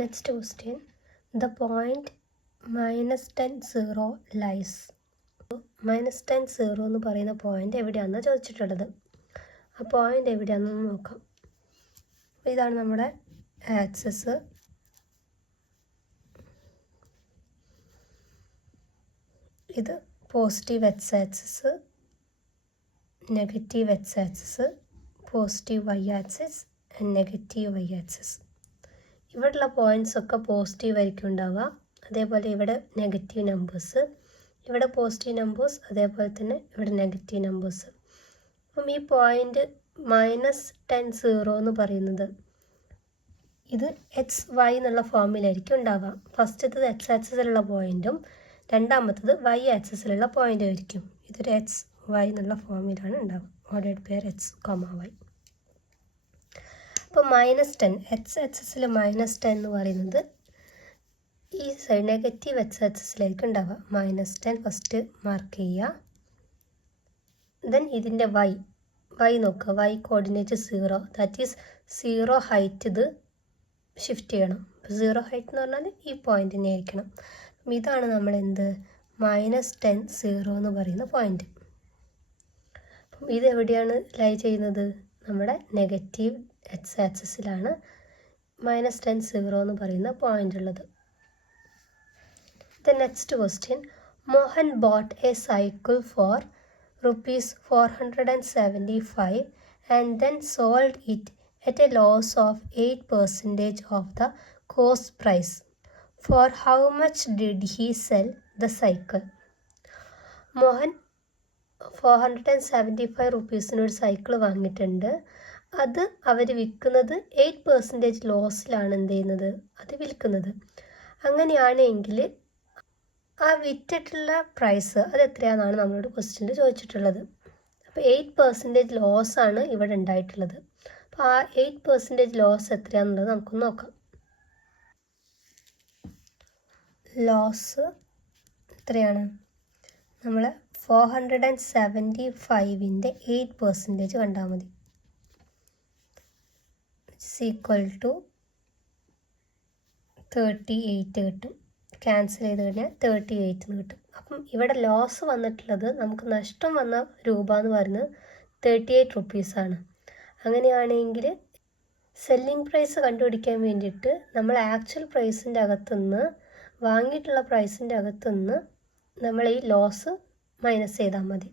Next question. The point -10, 0 lies. -10, 0 എന്ന് പറയുന്ന point എവിടെയാണെന്ന് ചോദിച്ചിട്ടുള്ളത്. ആ പോയിന്റ് എവിടെയാണെന്ന് നോക്കാം. ഇതാണ് നമ്മുടെ ആക്സിസ്. ഇത് positive X axis, negative X axis, positive Y axis and negative Y axis. ഇവിടെയുള്ള പോയിൻറ്റ്സ് ഒക്കെ പോസിറ്റീവ് ആയിരിക്കും ഉണ്ടാവുക. അതേപോലെ ഇവിടെ നെഗറ്റീവ് നമ്പേഴ്സ്, ഇവിടെ പോസിറ്റീവ് നമ്പേഴ്സ്, അതേപോലെ തന്നെ ഇവിടെ നെഗറ്റീവ് നമ്പേഴ്സ്. അപ്പം ഈ പോയിൻ്റ് -10, 0 എന്ന് പറയുന്നത് ഇത് എക്സ് വൈ എന്നുള്ള ഫോമിലായിരിക്കും ഉണ്ടാവുക. ഫസ്റ്റത്തത് എക്സ് ആക്സിസിലുള്ള പോയിൻറ്റും രണ്ടാമത്തത് വൈ ആക്സിസിലുള്ള പോയിൻ്റും ആയിരിക്കും. ഇതൊരു എക്സ് വൈ എന്നുള്ള ഫോമിലാണ് ഉണ്ടാവുക. Ordered pair X, Y. അപ്പോൾ -10 എക്സ് ആക്സിസിൽ -10 എന്ന് പറയുന്നത് ഈ സൈഡ് നെഗറ്റീവ് എക്സ് ആക്സിസിലായിരിക്കും ഉണ്ടാവുക. -10 ഫസ്റ്റ് മാർക്ക് ചെയ്യുക. ദെൻ ഇതിൻ്റെ വൈ നോക്കുക. Y coordinate 0, that is 0 height ഇത് ഷിഫ്റ്റ് ചെയ്യണം. 0 ഹൈറ്റ് എന്ന് പറഞ്ഞാൽ ഈ പോയിന്റിനെ ആയിരിക്കണം. ഇതാണ് നമ്മൾ എന്ത് -10, 0 എന്ന് പറയുന്ന പോയിന്റ്. അപ്പം ഇത് എവിടെയാണ് ലൈ ചെയ്യുന്നത്? നമ്മുടെ നെഗറ്റീവ് എക്സ് ആക്സിസിലാണ് -10, 0 എന്ന് പറയുന്ന പോയിന്റ് ഉള്ളത്. The next question. Mohan bought a cycle for ₹475 and then sold it at a loss of 8% of the cost price. For how much did he sell the cycle? Mohan 475 റുപ്പീസിന് ഒരു cycle വാങ്ങിയിട്ടുണ്ട്. അത് അവർ വിൽക്കുന്നത് 8% ലോസിലാണ് എന്ത് ചെയ്യുന്നത്, അത് വിൽക്കുന്നത്. അങ്ങനെയാണെങ്കിൽ ആ വിറ്റിട്ടുള്ള പ്രൈസ് അത് എത്രയാണെന്നാണ് നമ്മളോട് ക്വസ്റ്റ്യനിൽ ചോദിച്ചിട്ടുള്ളത്. അപ്പോൾ 8% ലോസാണ് ഇവിടെ ഉണ്ടായിട്ടുള്ളത്. അപ്പോൾ ആ 8% ലോസ് എത്രയാണെന്നുള്ളത് നമുക്കൊന്ന് നോക്കാം. ലോസ് എത്രയാണ്? നമ്മൾ 475ൻ്റെ 8% കണ്ടാൽ മതി. ഈക്വൽ ടു 38 കിട്ടും. ക്യാൻസൽ ചെയ്ത് കഴിഞ്ഞാൽ 38 എന്ന് കിട്ടും. അപ്പം ഇവിടെ ലോസ് വന്നിട്ടുള്ളത്, നമുക്ക് നഷ്ടം വന്ന രൂപ എന്ന് പറയുന്നത് 38 റുപ്പീസാണ്. അങ്ങനെയാണെങ്കിൽ സെല്ലിംഗ് പ്രൈസ് കണ്ടുപിടിക്കാൻ വേണ്ടിയിട്ട് നമ്മൾ ആക്ച്വൽ പ്രൈസിൻ്റെ അകത്തുനിന്ന്, വാങ്ങിയിട്ടുള്ള പ്രൈസിൻ്റെ അകത്തുനിന്ന് നമ്മൾ ഈ ലോസ് മൈനസ് ചെയ്താൽ മതി.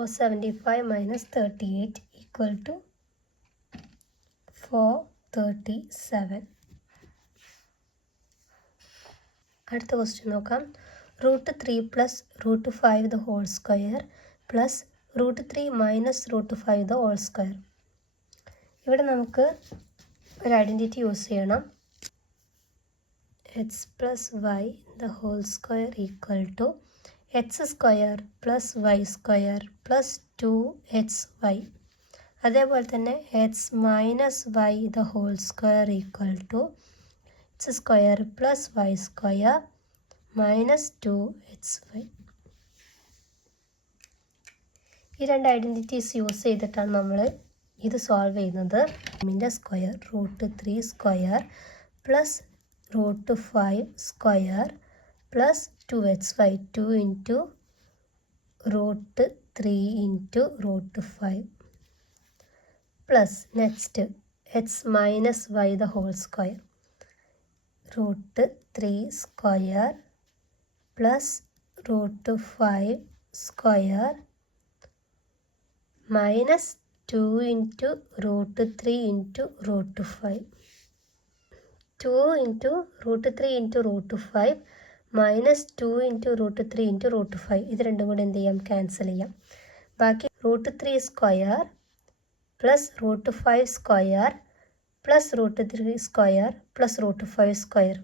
-475 -38 equal to 437. അടുത്ത ക്വസ്റ്റ്യൻ നോക്കാം. √3 + √5 the whole square plus √3 - √5 the whole square. ഇവിടെ നമുക്ക് ഒരു ഐഡൻറ്റിറ്റി യൂസ് ചെയ്യണം. x + y the whole square equal to x square plus y square plus 2xy. അതേപോലെ തന്നെ x minus y the whole square equal to x square plus y square minus 2xy. ഈ രണ്ട് identities use ചെയ്തിട്ടാണ് നമ്മൾ ഇത് solve ചെയ്യുന്നത്. ഇതിൻ്റെ square √3 square plus √5 square plus 2xy, 2 into √3 into √5 plus next x minus y the whole square, √3 square plus √5 square minus 2 into √3 into √5, 2 into √3 into √5 minus 2 into √3 into √5. ഇത് രണ്ടും കൂടെ എന്ത് ചെയ്യാം? ക്യാൻസൽ ചെയ്യാം. ബാക്കി √3 square plus √5 square plus √3 square plus √5 square.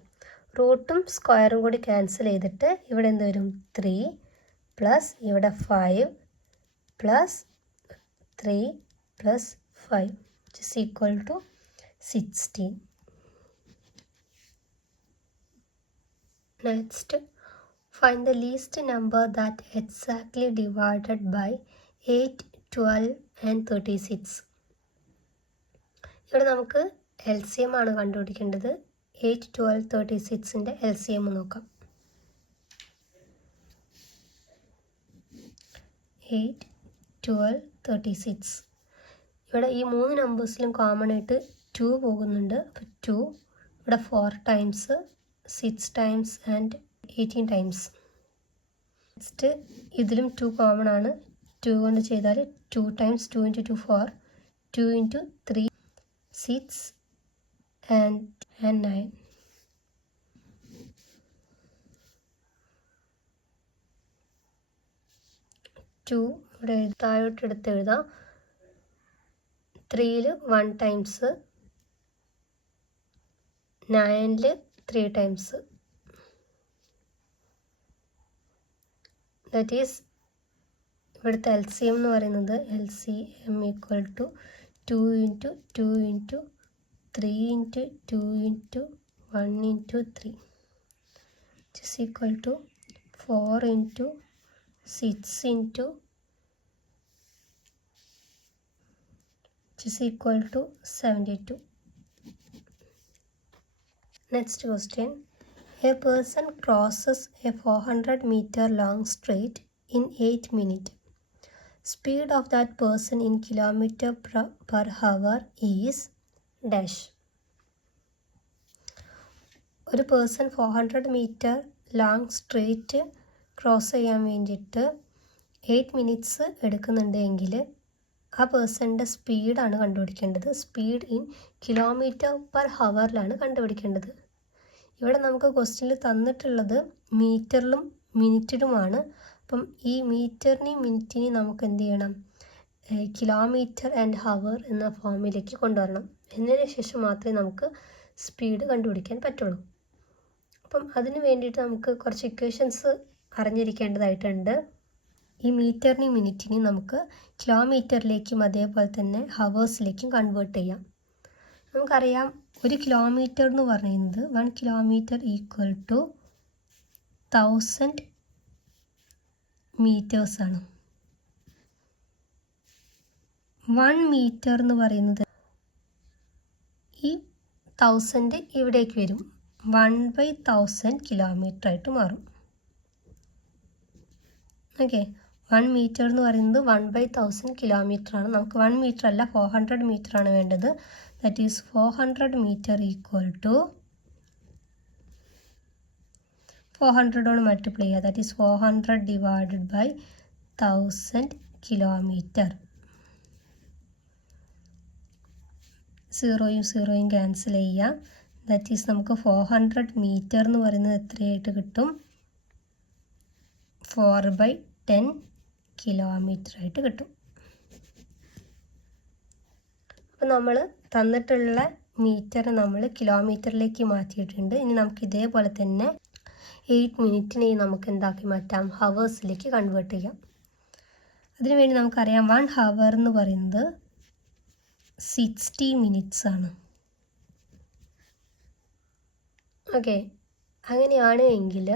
റൂട്ടും സ്ക്വയറും കൂടി ക്യാൻസൽ ചെയ്തിട്ട് ഇവിടെ എന്ത് വരും? 3 പ്ലസ് ഇവിടെ 5 plus 3 plus 5 which is equal to 16. Next, Find the least number that exactly divided by 8, 12 and 36. ഇവിടെ നമുക്ക് LCM ആണ് കണ്ടുപിടിക്കേണ്ടത്. 8, 12, 36ൻ്റെ LCM നോക്കാം. 8, 12, 36. ഇവിടെ ഈ 3 നമ്പേഴ്സിലും കോമൺ ആയിട്ട് 2 പോകുന്നുണ്ട്. അപ്പോൾ 2 ഇവിടെ 4 times, 6 times and 18 times. Next ഇതിലും 2 കോമൺ ആണ്. 2 കൊണ്ട് ചെയ്താൽ 2 ടൈംസ് 2 into 2 4, 2 into 3 6 and 9. 2 ഇവിടെ താഴോട്ട് എടുത്ത് എഴുതാം. 3ൽ 1 ടൈംസ്, 9ൽ 3 ടൈംസ്. ദാറ്റ് ഈസ് ഇവിടുത്തെ LCM എന്ന് പറയുന്നത് LCM equal to 2 into 2 into 3 into 2 into 1 into 3 which is equal to 4 into 6 into which is equal to 72. Next question. A person crosses a 400 meter long straight in 8 minutes. Speed of that person in kilometer per hour is dash. ഒരു person 400 metre long straight cross ചെയ്യാൻ വേണ്ടിയിട്ട് 8 minutes എടുക്കുന്നുണ്ടെങ്കിൽ ആ പേഴ്സണിൻ്റെ സ്പീഡാണ് കണ്ടുപിടിക്കേണ്ടത്. Speed in kilometre per ഹവറിലാണ് കണ്ടുപിടിക്കേണ്ടത്. ഇവിടെ നമുക്ക് ക്വസ്റ്റ്യനിൽ തന്നിട്ടുള്ളത് മീറ്ററിലും മിനിറ്റിലുമാണ്. അപ്പം ഈ മീറ്ററിനെയും മിനിറ്റിനെയും നമുക്ക് എന്ത് ചെയ്യണം, കിലോമീറ്റർ ആൻഡ് ഹവർ എന്ന ഫോമിലേക്ക് കൊണ്ടുവരണം. എന്നതിന് ശേഷം മാത്രമേ നമുക്ക് സ്പീഡ് കണ്ടുപിടിക്കാൻ പറ്റുള്ളൂ. അപ്പം അതിന് വേണ്ടിയിട്ട് നമുക്ക് കുറച്ച് ഇക്വേഷൻസ് അറിഞ്ഞിരിക്കേണ്ടതായിട്ടുണ്ട്. ഈ മീറ്ററിനെയും മിനിറ്റിനെയും നമുക്ക് കിലോമീറ്ററിലേക്കും അതേപോലെ തന്നെ ഹവേഴ്സിലേക്കും കൺവേർട്ട് ചെയ്യാം. നമുക്കറിയാം 1 കിലോമീറ്റർ എന്ന് പറയുന്നത് 1 കിലോമീറ്റർ ഈക്വൽ ടു 1000 മീറ്റേഴ്സാണ്. 1 മീറ്റർ എന്ന് പറയുന്നത് ഈ 1000 ഇവിടേക്ക് വരും, 1/1000 കിലോമീറ്റർ ആയിട്ട് മാറും. ഓക്കെ, 1 മീറ്റർ എന്ന് പറയുന്നത് 1/1000 കിലോമീറ്റർ ആണ്. നമുക്ക് 1 മീറ്റർ അല്ല 400 മീറ്റർ ആണ് വേണ്ടത്. That is 400 metre equal to 400 കൊണ്ട് മൾട്ടിപ്ലൈ ചെയ്യുക. That is 400 divided by 1000 kilometre. 0യും 0യും ക്യാൻസൽ ചെയ്യാം. ദാറ്റ് ഈസ് നമുക്ക് 400 മീറ്റർ എന്ന് പറയുന്നത് എത്രയായിട്ട് കിട്ടും, 4/10 കിലോമീറ്റർ ആയിട്ട് കിട്ടും. അപ്പോൾ നമ്മൾ തന്നിട്ടുള്ള മീറ്റർ നമ്മൾ കിലോമീറ്ററിലേക്ക് മാറ്റിയിട്ടുണ്ട്. ഇനി നമുക്ക് ഇതേപോലെ തന്നെ 8 മിനിറ്റിനെയും നമുക്ക് എന്താക്കി മാറ്റാം, ഹവേഴ്സിലേക്ക് കൺവേർട്ട് ചെയ്യാം. അതിനുവേണ്ടി നമുക്കറിയാം 1 ഹവർ എന്ന് പറയുന്നത് 60 മിനിറ്റ്സ് ആണ്. ഓക്കെ, അങ്ങനെയാണ് എങ്കിൽ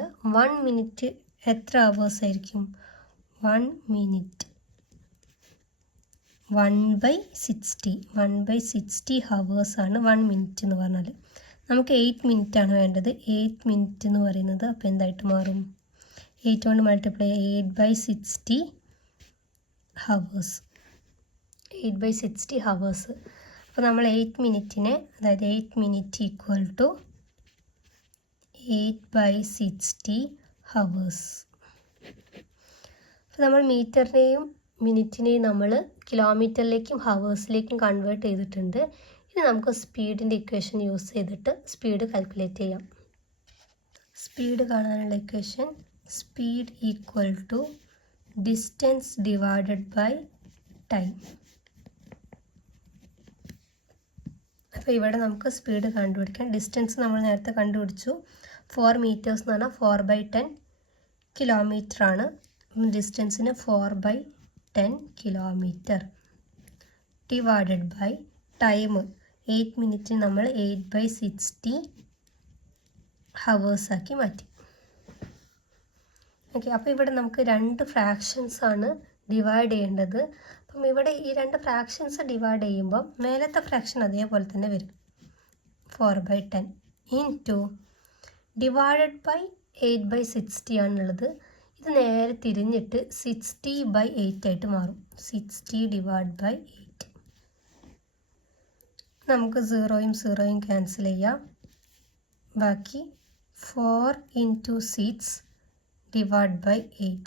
1 മിനിറ്റ് എത്ര ഹവേഴ്സ് ആയിരിക്കും, 1 മിനിറ്റ് 1/60 ഹവേഴ്സാണ് 1 മിനിറ്റ് എന്ന് പറഞ്ഞാൽ. നമുക്ക് 8 മിനിറ്റ് ആണ് വേണ്ടത്. 8 മിനിറ്റ് എന്ന് പറയുന്നത് അപ്പോൾ എന്തായിട്ട് മാറും, 8 കൊണ്ട് മൾട്ടിപ്ലൈ 8/60 ഹവേഴ്സ്. 8/60 ഹവേഴ്സ്. അപ്പോൾ നമ്മൾ 8 മിനിറ്റിനെ, അതായത് 8 മിനിറ്റ് ഈക്വൽ ടു 8/60 ഹവേഴ്സ്. അപ്പോൾ നമ്മൾ മീറ്ററിനെയും മിനിറ്റിനെയും നമ്മൾ കിലോമീറ്ററിലേക്കും ഹവേഴ്സിലേക്കും കൺവേർട്ട് ചെയ്തിട്ടുണ്ട്. ഇനി നമുക്ക് സ്പീഡിൻ്റെ ഇക്വേഷൻ യൂസ് ചെയ്തിട്ട് സ്പീഡ് കാൽക്കുലേറ്റ് ചെയ്യാം. സ്പീഡ് കാണാനുള്ള equation speed equal to distance divided by time. അപ്പോൾ ഇവിടെ നമുക്ക് സ്പീഡ് കണ്ടുപിടിക്കാം. ഡിസ്റ്റൻസ് നമ്മൾ നേരത്തെ കണ്ടുപിടിച്ചു, 4 മീറ്റേഴ്സ് എന്ന് പറഞ്ഞാൽ 4/10 കിലോമീറ്റർ ആണ്. ഡിസ്റ്റൻസിന് 4/10 കിലോമീറ്റർ ഡിവൈഡഡ് ബൈ ടൈം 8 മിനിറ്റിന് നമ്മൾ 8/60 ഹവേഴ്സാക്കി മാറ്റി. ഓക്കെ, അപ്പോൾ ഇവിടെ നമുക്ക് രണ്ട് ഫ്രാക്ഷൻസ് ആണ് ഡിവൈഡ് ചെയ്യേണ്ടത്. അപ്പം ഇവിടെ ഈ രണ്ട് ഫ്രാക്ഷൻസ് ഡിവൈഡ് ചെയ്യുമ്പോൾ മേലത്തെ ഫ്രാക്ഷൻ അതേപോലെ തന്നെ വരും. 4/10 ഇൻറ്റു ഡിവൈഡഡ് ബൈ 8/60 ആണുള്ളത്. ഇത് നേരെ തിരിഞ്ഞിട്ട് 60/8 ആയിട്ട് മാറും. 60 ഡിവൈഡ് ബൈ 8. നമുക്ക് 0യും 0യും ക്യാൻസൽ ചെയ്യാം. ബാക്കി 4 into 6 divide by 8.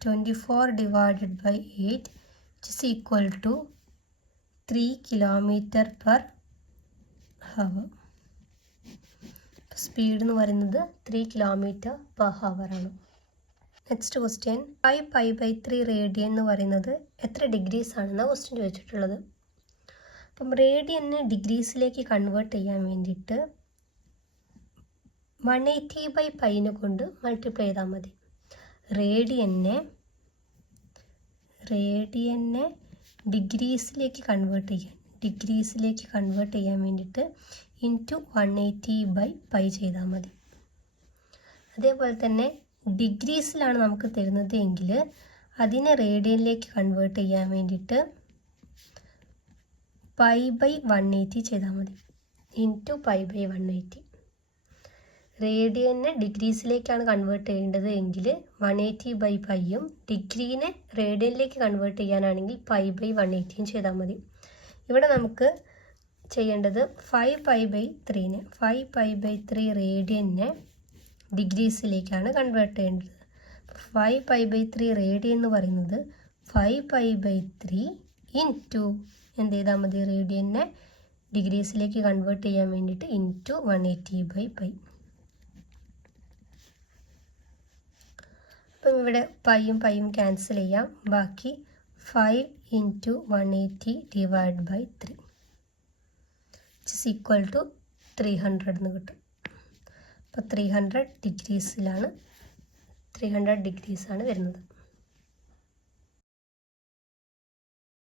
24 divided by 8 which is equal to 3 km/h. Speed എന്ന് പറയുന്നത് 3 km/h ആണ്. നെക്സ്റ്റ് ക്വസ്റ്റ്യൻ 5π/3 റേഡിയൻ എന്ന് പറയുന്നത് എത്ര ഡിഗ്രീസ് ആണെന്ന ക്വസ്റ്റ്യൻ ചോദിച്ചിട്ടുള്ളത്. അപ്പം റേഡിയനെ ഡിഗ്രീസിലേക്ക് കൺവേർട്ട് ചെയ്യാൻ വേണ്ടിയിട്ട് 180/π കൊണ്ട് മൾട്ടിപ്ലൈ ചെയ്താൽ മതി. റേഡിയനെ ഡിഗ്രീസിലേക്ക് കൺവേർട്ട് ചെയ്യാൻ വേണ്ടിയിട്ട് ഇൻറ്റു 180/π ചെയ്താൽ മതി. അതേപോലെ തന്നെ ഡിഗ്രീസിലാണ് നമുക്ക് തരുന്നത് എങ്കിൽ അതിനെ റേഡിയനിലേക്ക് കൺവേർട്ട് ചെയ്യാൻ വേണ്ടിയിട്ട് π/180 ചെയ്താൽ മതി. ഇൻറ്റു π/180. റേഡിയനെ ഡിഗ്രീസിലേക്കാണ് കൺവേർട്ട് ചെയ്യേണ്ടത് എങ്കിൽ 180/πയും ഡിഗ്രീനെ റേഡിയനിലേക്ക് കൺവേർട്ട് ചെയ്യാനാണെങ്കിൽ π/180 ചെയ്താൽ മതി. ഇവിടെ നമുക്ക് ചെയ്യേണ്ടത് 5π/3 റേഡിയനെ ഡിഗ്രീസിലേക്കാണ് കൺവേർട്ട് ചെയ്യേണ്ടത്. 5π/3 റേഡിയൻ എന്ന് പറയുന്നത് 5π/3 ഇൻറ്റു എന്ത് ചെയ്താൽ മതി, റേഡിയനെ ഡിഗ്രീസിലേക്ക് കൺവേർട്ട് ചെയ്യാൻ വേണ്ടിയിട്ട് ഇൻറ്റു 180/π. അപ്പം ഇവിടെ പൈയും ക്യാൻസൽ ചെയ്യാം. ബാക്കി 5 into 180 divide by 3 which is equal to 300 എന്ന് കിട്ടും. അപ്പോൾ 300 ഡിഗ്രീസാണ് വരുന്നത്.